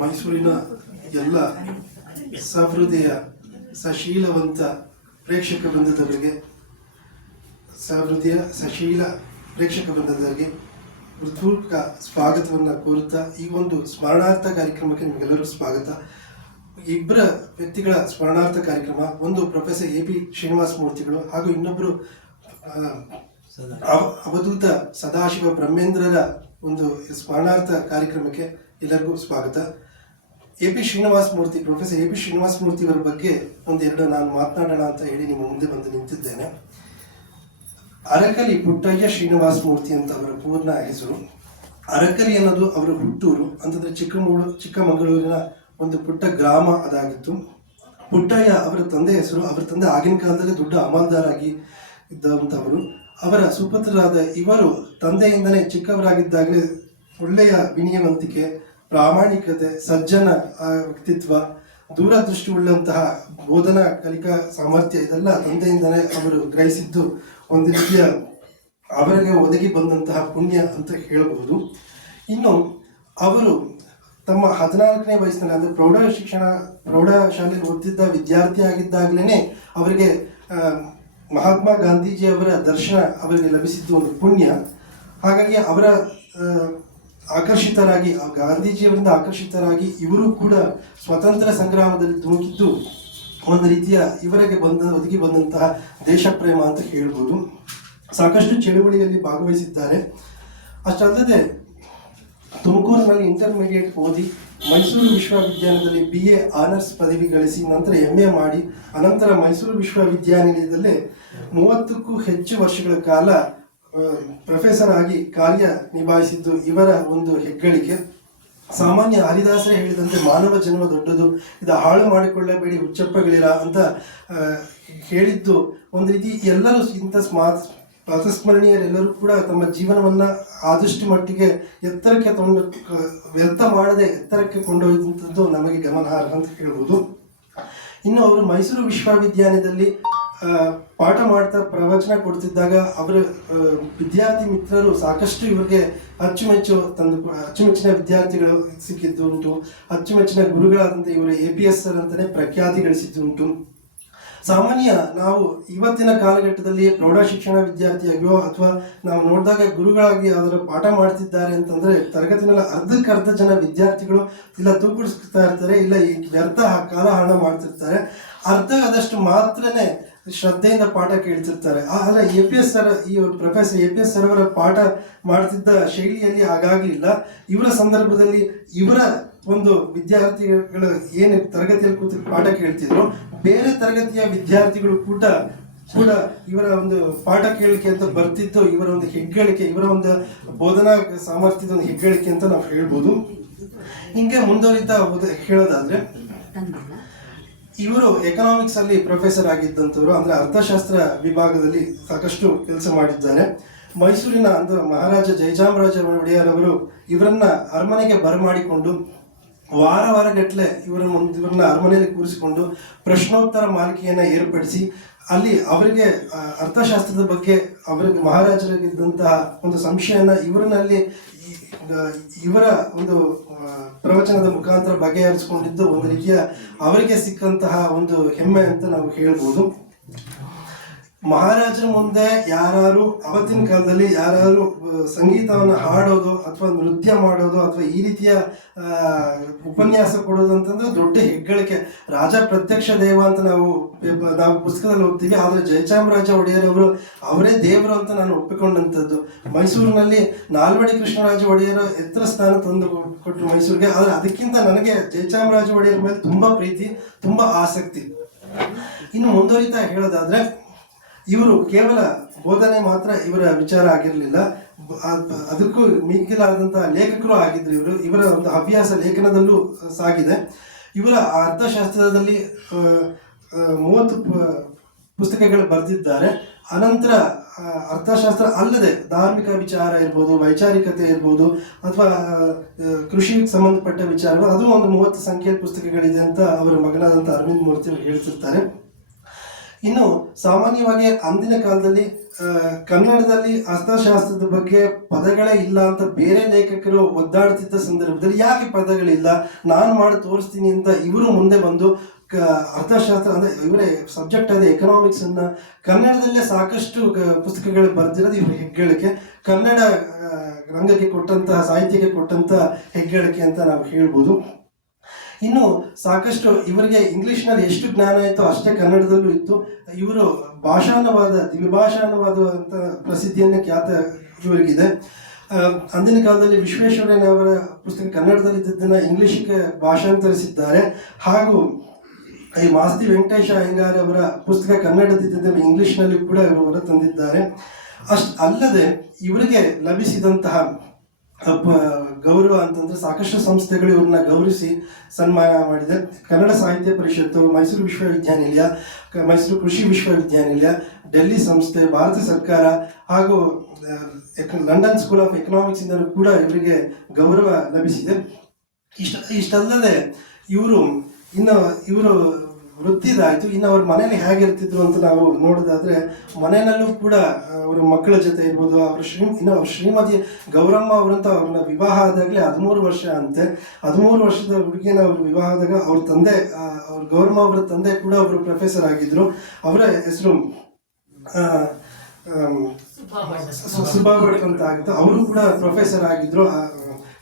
ಮೈಸೂರಿನ ಎಲ್ಲ ಸಹೃದಯ, ಸಶೀಲವಂತ ಪ್ರೇಕ್ಷಕ ಬಂಧದವರಿಗೆ ಸಹೃದಯ, ಸಶೀಲ ಪ್ರೇಕ್ಷಕ ಬಂಧದವರಿಗೆ ಹೃತ್ಪೂರ್ವಕ ಸ್ವಾಗತವನ್ನು ಕೋರುತ್ತಾ ಈ ಒಂದು ಸ್ಮರಣಾರ್ಥ ಕಾರ್ಯಕ್ರಮಕ್ಕೆ ನಿಮಗೆಲ್ಲರಿಗೂ ಸ್ವಾಗತ. ಇಬ್ಬರ ವ್ಯಕ್ತಿಗಳ ಸ್ಮರಣಾರ್ಥ ಕಾರ್ಯಕ್ರಮ, ಒಂದು ಪ್ರೊಫೆಸರ್ ಎ ಪಿ ಶ್ರೀನಿವಾಸ ಮೂರ್ತಿಗಳು ಹಾಗೂ ಇನ್ನೊಬ್ಬರು ಅವಧೂತ ಸದಾಶಿವ ಬ್ರಹ್ಮೇಂದ್ರರ ಒಂದು ಸ್ಮರಣಾರ್ಥ ಕಾರ್ಯಕ್ರಮಕ್ಕೆ ಎಲ್ಲರಿಗೂ ಸ್ವಾಗತ. A P Srinivasa Murthy professor A P Srinivasa Murthy ಅವರ ಬಗ್ಗೆ ಒಂದೆರಡು ನಾನು ಮಾತನಾಡೋಣ ಅಂತ ಹೇಳಿ ನಿಮ್ಮ ಮುಂದೆ ಬಂದು ನಿಂತಿದ್ದೇನೆ. ಅರಕಲಿ ಪುಟ್ಟಯ್ಯ ಶ್ರೀನಿವಾಸ ಮೂರ್ತಿ ಅಂತ ಅವರ ಪೂರ್ಣ ಹೆಸರು. ಅರಕಲಿ ಅನ್ನೋದು ಅವರ ಹುಟ್ಟೂರು, ಅಂತಂದ್ರೆ ಚಿಕ್ಕಮಗಳೂರು ಚಿಕ್ಕಮಗಳೂರಿನ ಒಂದು ಪುಟ್ಟ ಗ್ರಾಮ ಅದಾಗಿತ್ತು. ಪುಟ್ಟಯ್ಯ ಅವರ ತಂದೆ ಹೆಸರು, ಅವರ ತಂದೆ ಆಗಿನ ಕಾಲದಲ್ಲಿ ದೊಡ್ಡ ಅಮಲ್ದಾರಾಗಿ ಇದ್ದಂಥವರು ಅವರ ಸುಪುತ್ರರಾದ ಇವರು ತಂದೆಯಿಂದನೇ ಚಿಕ್ಕವರಾಗಿದ್ದಾಗಲೇ ಒಳ್ಳೆಯ ವಿನಯವಂತಿಕೆ ಪ್ರಾಮಾಣಿಕತೆ, ಸಜ್ಜನ ವ್ಯಕ್ತಿತ್ವ ದೂರದೃಷ್ಟಿ ಉಳ್ಳಂತಹ ಬೋಧನಾ ಕಲಿಕಾ ಸಾಮರ್ಥ್ಯ ಇದೆಲ್ಲ ತಂದೆಯಿಂದಲೇ ಅವರು ಗ್ರಹಿಸಿದ್ದು ಒಂದು ರೀತಿಯ ಅವರಿಗೆ ಒದಗಿ ಬಂದಂತಹ ಪುಣ್ಯ ಅಂತ ಹೇಳಬಹುದು. ಇನ್ನು ಅವರು ತಮ್ಮ ಹದಿನಾಲ್ಕನೇ ವಯಸ್ಸಿನಲ್ಲಿ, ಅಂದರೆ ಪ್ರೌಢ ಶಿಕ್ಷಣ ಪ್ರೌಢಶಾಲೆಯಲ್ಲಿ ಓದ್ತಿದ್ದ ವಿದ್ಯಾರ್ಥಿ ಆಗಿದ್ದಾಗಲೇ ಅವರಿಗೆ ಮಹಾತ್ಮ ಗಾಂಧೀಜಿಯವರ ದರ್ಶನ ಅವರಿಗೆ ಲಭಿಸಿದ್ದು ಒಂದು ಪುಣ್ಯ. ಹಾಗಾಗಿ ಅವರ ಆಕರ್ಷಿತರಾಗಿ ಗಾಂಧೀಜಿಯವರಿಂದ ಆಕರ್ಷಿತರಾಗಿ ಇವರು ಕೂಡ ಸ್ವತಂತ್ರ ಸಂಗ್ರಾಮದಲ್ಲಿ ಧುಮುಕಿದ್ದು ಒಂದು ರೀತಿಯ ಇವರಿಗೆ ಬಂದ, ಒದಗಿ ಬಂದಂತಹ ದೇಶ ಪ್ರೇಮ ಅಂತ ಹೇಳ್ಬೋದು. ಸಾಕಷ್ಟು ಚಳುವಳಿಯಲ್ಲಿ ಭಾಗವಹಿಸಿದ್ದಾರೆ. ಅಷ್ಟಲ್ಲದೆ ತುಮಕೂರಿನಲ್ಲಿ ಇಂಟರ್ಮೀಡಿಯೇಟ್ ಓದಿ ಮೈಸೂರು ವಿಶ್ವವಿದ್ಯಾಲಯದಲ್ಲಿ ಬಿ ಎ ಆನರ್ಸ್ ಪದವಿ ಗಳಿಸಿ ನಂತರ ಎಂ ಎ ಮಾಡಿ, ಅನಂತರ ಮೈಸೂರು ವಿಶ್ವವಿದ್ಯಾನಿಲಯದಲ್ಲೇ ಮೂವತ್ತಕ್ಕೂ ಹೆಚ್ಚು ವರ್ಷಗಳ ಕಾಲ ಪ್ರೊಫೆಸರ್ ಆಗಿ ಕಾರ್ಯ ನಿಭಾಯಿಸಿದ್ದು ಇವರ ಒಂದು ಹೆಗ್ಗಳಿಕೆ. ಸಾಮಾನ್ಯ ಹರಿದಾಸರೇ ಹೇಳಿದಂತೆ ಮಾನವ ಜನ್ಮ ದೊಡ್ಡದು, ಇದು ಹಾಳು ಮಾಡಿಕೊಳ್ಳಬೇಡಿ, ಹುಚ್ಚಪ್ಪಗಳಿರ ಅಂತ ಹೇಳಿದ್ದು ಒಂದು ರೀತಿ ಎಲ್ಲರೂ ಇಂಥ ಸ್ಮಾ ಪ್ರಾತಸ್ಮರಣೀಯರೆಲ್ಲರೂ ಕೂಡ ತಮ್ಮ ಜೀವನವನ್ನು ಆದಷ್ಟು ಮಟ್ಟಿಗೆ ಎತ್ತರಕ್ಕೆ ತೊಗೊಂಡು ಕ- ವ್ಯರ್ಥ ಮಾಡದೆ ಎತ್ತರಕ್ಕೆ ಕೊಂಡೊಯ್ದಂಥದ್ದು ನಮಗೆ ಗಮನಾರ್ಹ ಅಂತ ಹೇಳ್ಬೋದು. ಇನ್ನು ಅವರು ಮೈಸೂರು ವಿಶ್ವವಿದ್ಯಾಲಯದಲ್ಲಿ ಪಾಠ ಮಾಡ್ತಾ ಪ್ರವಚನ ಕೊಡ್ತಿದ್ದಾಗ ಅವರ ವಿದ್ಯಾರ್ಥಿ ಮಿತ್ರರು ಸಾಕಷ್ಟು ಇವರಿಗೆ ಅಚ್ಚುಮೆಚ್ಚು ತಂದು ಅಚ್ಚುಮೆಚ್ಚಿನ ವಿದ್ಯಾರ್ಥಿಗಳು ಸಿಕ್ಕಿದ್ದು ಉಂಟು. ಅಚ್ಚುಮೆಚ್ಚಿನ ಗುರುಗಳಾದಂಥ ಇವರು ಎ ಪಿ ಎಸ್ ಸರ್ ಅಂತಲೇ ಪ್ರಖ್ಯಾತಿ ಗಳಿಸಿದ್ದು ಉಂಟು. ಸಾಮಾನ್ಯ ನಾವು ಇವತ್ತಿನ ಕಾಲಘಟ್ಟದಲ್ಲಿ ಪ್ರೌಢ ಶಿಕ್ಷಣ ವಿದ್ಯಾರ್ಥಿಯಾಗಿಯೋ ಅಥವಾ ನಾವು ನೋಡಿದಾಗ ಗುರುಗಳಾಗಿ ಅದರ ಪಾಠ ಮಾಡ್ತಿದ್ದಾರೆ ಅಂತಂದ್ರೆ ತರಗತಿನಲ್ಲಿ ಅರ್ಧಕ್ಕರ್ಧ ಜನ ವಿದ್ಯಾರ್ಥಿಗಳು ಇಲ್ಲ ತೂಗುಡಿಸ್ತಾ ಇರ್ತಾರೆ, ಇಲ್ಲ ಈ ವ್ಯರ್ಥ ಕಾಲ ಹಣ ಮಾಡ್ತಿರ್ತಾರೆ. ಅರ್ಧ ಆದಷ್ಟು ಮಾತ್ರನೇ ಶ್ರದ್ಧೆಯಿಂದ ಪಾಠ ಕೇಳ್ತಿರ್ತಾರೆ. ಆದರೆ ಎ ಪಿ ಎಸ್ ಸರ್, ಈ professor A P S sir ಅವರ ಪಾಠ ಮಾಡ್ತಿದ್ದ ಶೈಲಿಯಲ್ಲಿ ಹಾಗಾಗಲಿಲ್ಲ. ಇವರ ಸಂದರ್ಭದಲ್ಲಿ ಇವರ ಒಂದು ವಿದ್ಯಾರ್ಥಿಗಳು ಏನು ತರಗತಿಯಲ್ಲಿ ಕೂತು ಪಾಠ ಕೇಳ್ತಿದ್ರು, ಬೇರೆ ತರಗತಿಯ ವಿದ್ಯಾರ್ಥಿಗಳು ಕೂಡ ಕೂಡ ಇವರ ಒಂದು ಪಾಠ ಕೇಳಿಕೆ ಅಂತ ಬರ್ತಿದ್ದು ಇವರ ಒಂದು ಹೆಗ್ಗಳಿಕೆ, ಇವರ ಒಂದು ಬೋಧನಾ ಸಾಮರ್ಥ್ಯದ ಒಂದು ಹೆಗ್ಗಳಿಕೆ ಅಂತ ನಾವು ಹೇಳ್ಬೋದು. ಹಿಂಗೆ ಮುಂದುವರಿತಾ ಹೋದ- ಹೇಳೋದಾದ್ರೆ ಇವರು ಎಕನಾಮಿಕ್ಸ್ ಅಲ್ಲಿ ಪ್ರೊಫೆಸರ್ ಆಗಿದ್ದಂಥವ್ರು ಅಂದ್ರೆ ಅರ್ಥಶಾಸ್ತ್ರ ವಿಭಾಗದಲ್ಲಿ ಸಾಕಷ್ಟು ಕೆಲಸ ಮಾಡಿದ್ದಾರೆ. ಮೈಸೂರಿನ ಅಂದ್ರೆ ಮಹಾರಾಜ ಜಯಚಾಮರಾಜ ಒಡೆಯರ್ ಅವರು ಇವರನ್ನ ಅರಮನೆಗೆ ಬರಮಾಡಿಕೊಂಡು ವಾರ ವಾರಗಟ್ಟಲೆ ಇವರ ಇವರನ್ನ ಅರಮನೆಯಲ್ಲಿ ಕೂರಿಸಿಕೊಂಡು ಪ್ರಶ್ನೋತ್ತರ ಮಾಲಿಕೆಯನ್ನ ಏರ್ಪಡಿಸಿ ಅಲ್ಲಿ ಅವರಿಗೆ ಅರ್ಥಶಾಸ್ತ್ರದ ಬಗ್ಗೆ ಅವರಿಗೆ ಮಹಾರಾಜರಿಗಿದ್ದಂತಹ ಒಂದು ಸಂಶಯನ ಆ, ಇವರ ಒಂದು ಪ್ರವಚನದ ಮುಖಾಂತರ ಬಗೆಹರಿಸಿಕೊಂಡಿದ್ದು ಒಂದು ರೀತಿಯ ಅವರಿಗೆ ಸಿಕ್ಕಂತಹ ಒಂದು ಹೆಮ್ಮೆ ಅಂತ ನಾವು ಹೇಳ್ಬೋದು. ಮಹಾರಾಜರ ಮುಂದೆ ಯಾರು ಅವತ್ತಿನ ಕಾಲದಲ್ಲಿ ಯಾರು ಸಂಗೀತವನ್ನು ಹಾಡೋದು ಅಥವಾ ನೃತ್ಯ ಮಾಡೋದು ಅಥವಾ ಈ ರೀತಿಯ ಉಪನ್ಯಾಸ ಕೊಡೋದು ಅಂತಂದ್ರೆ ದೊಡ್ಡ ಹೆಗ್ಗಳಿಕೆ. ರಾಜ ಪ್ರತ್ಯಕ್ಷ ದೇವ ಅಂತ ನಾವು ನಾವು ಪುಸ್ತಕದಲ್ಲಿ ಹೋಗ್ತೀವಿ ಆದರೆ ಜಯಚಾಮರಾಜ ಒಡೆಯರ್ ಅವರು ಅವರೇ ದೇವರು ಅಂತ ನಾನು ಒಪ್ಪಿಕೊಂಡಂಥದ್ದು. ಮೈಸೂರಿನಲ್ಲಿ ನಾಲ್ವಡಿ ಕೃಷ್ಣರಾಜ ಒಡೆಯರು ಎತ್ತರ ಸ್ಥಾನ ತಂದು ಕೊಟ್ಟರು ಮೈಸೂರಿಗೆ. ಆದರೆ ಅದಕ್ಕಿಂತ ನನಗೆ ಜಯಚಾಮರಾಜ ಒಡೆಯರ ಮೇಲೆ ತುಂಬಾ ಪ್ರೀತಿ, ತುಂಬಾ ಆಸಕ್ತಿ. ಇನ್ನು ಮುಂದುವರಿತಾ ಹೇಳೋದಾದ್ರೆ ಇವರು ಕೇವಲ ಬೋಧನೆ ಮಾತ್ರ ಇವರ ವಿಚಾರ ಆಗಿರಲಿಲ್ಲ. ಅದಕ್ಕೂ ಮಿಕ್ಕಿಲಾದಂತಹ ಲೇಖಕರು ಆಗಿದ್ರು ಇವರು. ಇವರ ಒಂದು ಹವ್ಯಾಸ ಲೇಖನದಲ್ಲೂ ಸಾಗಿದೆ. ಇವರ ಅರ್ಥಶಾಸ್ತ್ರದಲ್ಲಿ ಮೂವತ್ತು ಪುಸ್ತಕಗಳು ಬರೆದಿದ್ದಾರೆ. ಅನಂತರ ಅರ್ಥಶಾಸ್ತ್ರ ಅಲ್ಲದೆ ಧಾರ್ಮಿಕ ವಿಚಾರ ಇರ್ಬೋದು, ವೈಚಾರಿಕತೆ ಇರ್ಬೋದು, ಅಥವಾ ಕೃಷಿಗೆ ಸಂಬಂಧಪಟ್ಟ ವಿಚಾರಗಳು, ಅದು ಒಂದು ಮೂವತ್ತು ಸಂಖ್ಯೆಯ ಪುಸ್ತಕಗಳಿದೆ ಅಂತ ಅವರ ಮಗನಾದಂಥ ಅರವಿಂದ್ ಮೂರ್ತಿ ಅವರು ಹೇಳ್ತಿರ್ತಾರೆ. ಇನ್ನು ಸಾಮಾನ್ಯವಾಗಿ ಅಂದಿನ ಕಾಲದಲ್ಲಿ ಕನ್ನಡದಲ್ಲಿ ಅರ್ಥಶಾಸ್ತ್ರದ ಬಗ್ಗೆ ಪದಗಳೇ ಇಲ್ಲ ಅಂತ ಬೇರೆ ಲೇಖಕರು ಒದ್ದಾಡ್ತಿದ್ದ ಸಂದರ್ಭದಲ್ಲಿ ಯಾಕೆ ಪದಗಳಿಲ್ಲ? ನಾನು ಮಾಡಿ ತೋರಿಸ್ತೀನಿ ಅಂತ ಇವರು ಮುಂದೆ ಬಂದು ಅರ್ಥಶಾಸ್ತ್ರ ಅಂದ್ರೆ ಇವರೇ ಸಬ್ಜೆಕ್ಟ್ ಎಕನಾಮಿಕ್ಸ್ ಅನ್ನ ಕನ್ನಡದಲ್ಲೇ ಸಾಕಷ್ಟು ಪುಸ್ತಕಗಳು ಬರೆದಿರೋದು ಇವರು ಹೆಗ್ಗಳಿಕೆ. ಕನ್ನಡ ರಂಗಕ್ಕೆ ಕೊಟ್ಟಂತಹ, ಸಾಹಿತ್ಯಕ್ಕೆ ಕೊಟ್ಟಂತಹ ಹೆಗ್ಗಳಿಕೆ ಅಂತ ನಾವು ಹೇಳ್ಬೋದು. ಇನ್ನು ಸಾಕಷ್ಟು ಇವರಿಗೆ ಇಂಗ್ಲಿಷ್ನಲ್ಲಿ ಎಷ್ಟು ಜ್ಞಾನ ಇತ್ತು ಅಷ್ಟೇ ಕನ್ನಡದಲ್ಲೂ ಇತ್ತು. ಇವರು ಭಾಷಾನುವಾದ ದ್ವಿಭಾಷಾನುವಾದ ಅಂತ ಪ್ರಸಿದ್ಧಿಯನ್ನು ಖ್ಯಾತ ಇವರಿಗಿದೆ. ಅಂದಿನ ಕಾಲದಲ್ಲಿ ವಿಶ್ವೇಶ್ವರಯ್ಯನವರ ಪುಸ್ತಕ ಕನ್ನಡದಲ್ಲಿ ಇದ್ದದ್ದನ್ನ ಇಂಗ್ಲಿಷ್ಗೆ ಭಾಷಾಂತರಿಸಿದ್ದಾರೆ. ಹಾಗೂ ಈ ಮಾಸ್ತಿ ವೆಂಕಟೇಶ ಅಯ್ಯಂಗಾರ್ ಅವರ ಪುಸ್ತಕ ಕನ್ನಡದಿದ್ದನ್ನು ಇಂಗ್ಲಿಷ್ನಲ್ಲಿ ಕೂಡ ಇವರು ತಂದಿದ್ದಾರೆ. ಅಷ್ಟು ಅಲ್ಲದೆ ಇವರಿಗೆ ಲಭಿಸಿದಂತಹ ಗೌರವ ಅಂತಂದ್ರೆ ಸಾಕಷ್ಟು ಸಂಸ್ಥೆಗಳು ಇವ್ರನ್ನ ಗೌರವಿಸಿ ಸನ್ಮಾನ ಮಾಡಿದೆ. ಕನ್ನಡ ಸಾಹಿತ್ಯ ಪರಿಷತ್ತು, ಮೈಸೂರು ವಿಶ್ವವಿದ್ಯಾನಿಲಯ ಮೈಸೂರು ಕೃಷಿ ವಿಶ್ವವಿದ್ಯಾನಿಲಯ, ಡೆಲ್ಲಿ ಸಂಸ್ಥೆ, ಭಾರತ ಸರ್ಕಾರ ಹಾಗೂ ಲಂಡನ್ ಸ್ಕೂಲ್ ಆಫ್ ಎಕನಾಮಿಕ್ಸ್ ಇಂದ ಕೂಡ ಇವರಿಗೆ ಗೌರವ ಲಭಿಸಿದೆ. ಇಷ್ಟ, ಇಷ್ಟಲ್ಲದೆ ಇವರು, ಇನ್ನು ಇವರು ವೃತ್ತಿದಾಯ್ತು ಇನ್ನು ಅವ್ರ ಮನೇಲಿ ಹೇಗಿರ್ತಿದ್ರು ಅಂತ ನಾವು ನೋಡೋದಾದ್ರೆ ಮನೆಯಲ್ಲೂ ಕೂಡ ಅವ್ರ ಮಕ್ಕಳ ಜೊತೆ ಇರ್ಬೋದು ಅವ್ರ ಶ್ರೀ ಇನ್ನು ಅವ್ರ ಶ್ರೀಮತಿ ಗೌರಮ್ಮ ಅವರಂತ ಅವ್ರನ್ನ ವಿವಾಹ ಆದಾಗಲೇ ಹದಿಮೂರು ವರ್ಷ ಅಂತೆ. ಹದಿಮೂರು ವರ್ಷದ ಹುಡುಗಿನ ಅವ್ರ ವಿವಾಹ ಆದಾಗ ಅವ್ರ ತಂದೆ ಅವ್ರ ಗೌರಮ್ಮ ಅವರ ತಂದೆ ಕೂಡ ಅವರು ಪ್ರೊಫೆಸರ್ ಆಗಿದ್ರು. ಅವರ ಹೆಸರು ಸುಬ್ಬಾ ಭಟ್ ಅಂತ ಆಗಿತ್ತು. ಅವರು ಕೂಡ ಪ್ರೊಫೆಸರ್ ಆಗಿದ್ರು.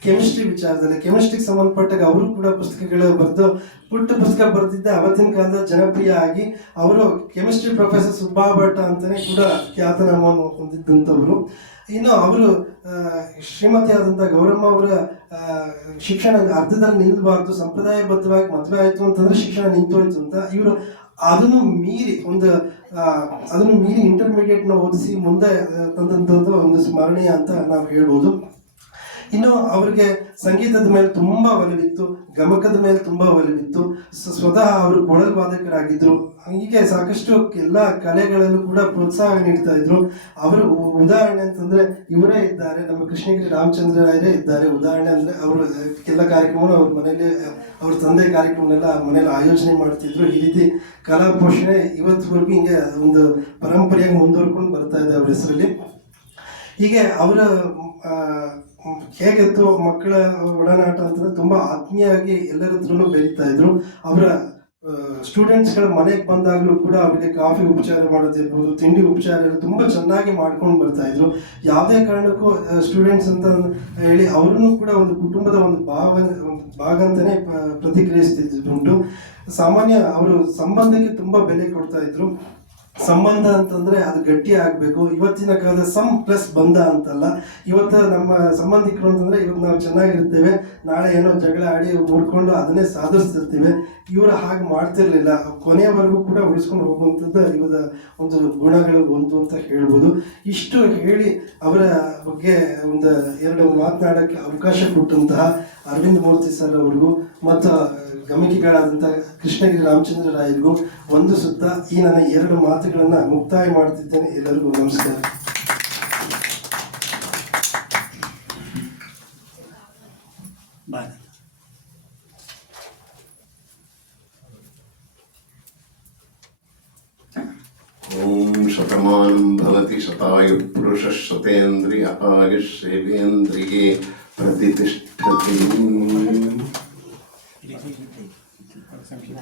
ಕೆಮಿಸ್ಟ್ರಿ ವಿಚಾರದಲ್ಲಿ ಕೆಮಿಸ್ಟ್ರಿಗೆ ಸಂಬಂಧಪಟ್ಟಾಗ ಅವರು ಕೂಡ ಪುಸ್ತಕಗಳು ಬರೆದು ಪುಟ್ಟ ಪುಸ್ತಕ ಬರೆದಿದ್ದೆ ಅವತ್ತಿನ ಕಾಲದ ಜನಪ್ರಿಯ ಆಗಿ ಅವರು ಕೆಮಿಸ್ಟ್ರಿ ಪ್ರೊಫೆಸರ್ ಸುಬ್ಬಾ ಭಟ್ ಅಂತಾನೆ ಕೂಡ ಖ್ಯಾತನಾಮವನ್ನು ಹೊಂದಿದ್ದಂಥವ್ರು. ಇನ್ನು ಅವರು ಶ್ರೀಮತಿ ಆದಂಥ ಗೌರಮ್ಮ ಅವರ ಶಿಕ್ಷಣ ಅರ್ಧದಲ್ಲಿ ನಿಲ್ಲಬಾರ್ದು, ಸಂಪ್ರದಾಯಬದ್ಧವಾಗಿ ಮದುವೆ ಆಯಿತು ಅಂತಂದ್ರೆ ಶಿಕ್ಷಣ ನಿಂತೋಯ್ತು ಅಂತ ಇವರು ಅದನ್ನು ಮೀರಿ ಒಂದು ಅದನ್ನು ಮೀರಿ ಇಂಟರ್ಮೀಡಿಯೇಟ್ನ ಓದಿಸಿ ಮುಂದೆ ತಂದಂಥದ್ದು ಒಂದು ಸ್ಮರಣೀಯ ಅಂತ ನಾವು ಹೇಳ್ಬೋದು. ಇನ್ನು ಅವರಿಗೆ ಸಂಗೀತದ ಮೇಲೆ ತುಂಬಾ ಒಲವಿತ್ತು, ಗಮಕದ ಮೇಲೆ ತುಂಬಾ ಒಲವಿತ್ತು. ಸ್ವತಃ ಅವರು ಕೊಳಲ್ ವಾದಕರಾಗಿದ್ರು ಹೀಗೆ ಸಾಕಷ್ಟು ಎಲ್ಲ ಕಲೆಗಳಲ್ಲೂ ಕೂಡ ಪ್ರೋತ್ಸಾಹ ನೀಡ್ತಾ ಇದ್ರು. ಅವರು ಉದಾಹರಣೆ ಅಂತಂದ್ರೆ ಇವರೇ ಇದ್ದಾರೆ, ನಮ್ಮ ಕೃಷ್ಣಗಿರಿ ರಾಮಚಂದ್ರ ರಾಯರೇ ಇದ್ದಾರೆ. ಉದಾಹರಣೆ ಅಂದ್ರೆ ಅವರು ಎಲ್ಲ ಕಾರ್ಯಕ್ರಮ ಅವ್ರ ಮನೇಲಿ ಅವ್ರ ತಂದೆ ಕಾರ್ಯಕ್ರಮನೆಲ್ಲ ಮನೇಲಿ ಆಯೋಜನೆ ಮಾಡ್ತಿದ್ರು. ಈ ರೀತಿ ಕಲಾ ಪೋಷಣೆ ಇವತ್ತುವರೆಗೂ ಹಿಂಗೆ ಒಂದು ಪರಂಪರೆಯಾಗಿ ಮುಂದುವರ್ಕೊಂಡು ಬರ್ತಾ ಇದೆ ಅವ್ರ ಹೆಸರಲ್ಲಿ. ಹೀಗೆ ಅವರ ಹೇಗಿತ್ತು ಮಕ್ಕಳ ಒಡನಾಟ ಅಂತಂದ್ರೆ ತುಂಬಾ ಆತ್ಮೀಯವಾಗಿ ಎಲ್ಲರ ಹತ್ರನೂ ಬೆರೀತಾ ಇದ್ರು. ಅವರ ಸ್ಟೂಡೆಂಟ್ಸ್ಗಳ ಮನೆಗೆ ಬಂದಾಗಲೂ ಕೂಡ ಅವರಿಗೆ ಕಾಫಿ ಉಪಚಾರ ಮಾಡೋದಿರ್ಬೋದು ತಿಂಡಿ ಉಪಚಾರ ತುಂಬಾ ಚೆನ್ನಾಗಿ ಮಾಡ್ಕೊಂಡು ಬರ್ತಾ ಇದ್ರು. ಯಾವುದೇ ಕಾರಣಕ್ಕೂ ಸ್ಟೂಡೆಂಟ್ಸ್ ಅಂತ ಹೇಳಿ ಅವ್ರನ್ನೂ ಕೂಡ ಒಂದು ಕುಟುಂಬದ ಒಂದು ಭಾವ, ಭಾಗ ಅಂತಾನೆ ಪ- ಪ್ರತಿಕ್ರಿಯಿಸ್ತಿದ್ದುಂಟು. ಸಾಮಾನ್ಯ ಅವರು ಸಂಬಂಧಕ್ಕೆ ತುಂಬಾ ಬೆಲೆ ಕೊಡ್ತಾ ಇದ್ರು. ಸಂಬಂಧ ಅಂತಂದ್ರೆ ಅದು ಗಟ್ಟಿ ಆಗ್ಬೇಕು. ಇವತ್ತಿನ ಕಾಲದ ಸಮ್ ಪ್ಲಸ್ ಬಂಧ ಅಂತಲ್ಲ, ಇವತ್ತು ನಮ್ಮ ಸಂಬಂಧಿಕರು ಅಂತಂದ್ರೆ ಇವತ್ತು ನಾವು ಚೆನ್ನಾಗಿರ್ತೇವೆ, ನಾಳೆ ಏನೋ ಜಗಳ ಆಡಿ ಮುಡ್ಕೊಂಡು ಅದನ್ನೇ ಸಾಧಿಸ್ತಿರ್ತೀವಿ ಇವರು ಹಾಗೆ ಮಾಡ್ತಿರ್ಲಿಲ್ಲ. ಕೊನೆಯವರೆಗೂ ಕೂಡ ಉಳಿಸ್ಕೊಂಡು ಹೋಗುವಂಥದ್ದು ಇವರ ಒಂದು ಗುಣಗಳು ಒಂದು ಅಂತ ಹೇಳ್ಬೋದು. ಇಷ್ಟು ಹೇಳಿ ಅವರ ಬಗ್ಗೆ ಒಂದು ಎರಡು ಮಾತನಾಡೋಕ್ಕೆ ಅವಕಾಶ ಕೊಟ್ಟಂತಹ ಅರವಿಂದ್ ಮೂರ್ತಿ ಸರ್ ಅವ್ರಿಗೂ, ಮತ್ತು ಗಮಕಿಗಳಾದಂಥ ಕೃಷ್ಣಗಿರಿ ರಾಮಚಂದ್ರ ರಾಯರಿಗೂ ಒಂದು ಸುತ್ತ ಈ ನನ್ನ ಎರಡು ಮಾತುಗಳನ್ನು ಮುಕ್ತಾಯ ಮಾಡ್ತಿದ್ದೇನೆ ಎಲ್ಲರಿಗೂ ನಮಸ್ಕಾರ ಬಾಯ್ ॐ शतमानं भवति शतायु पुरुषः शतेन्द्रियः आयुष्येवेन्द्रिये प्रतिष्ठति ಸಂಕ್ಷಿಪ್ತ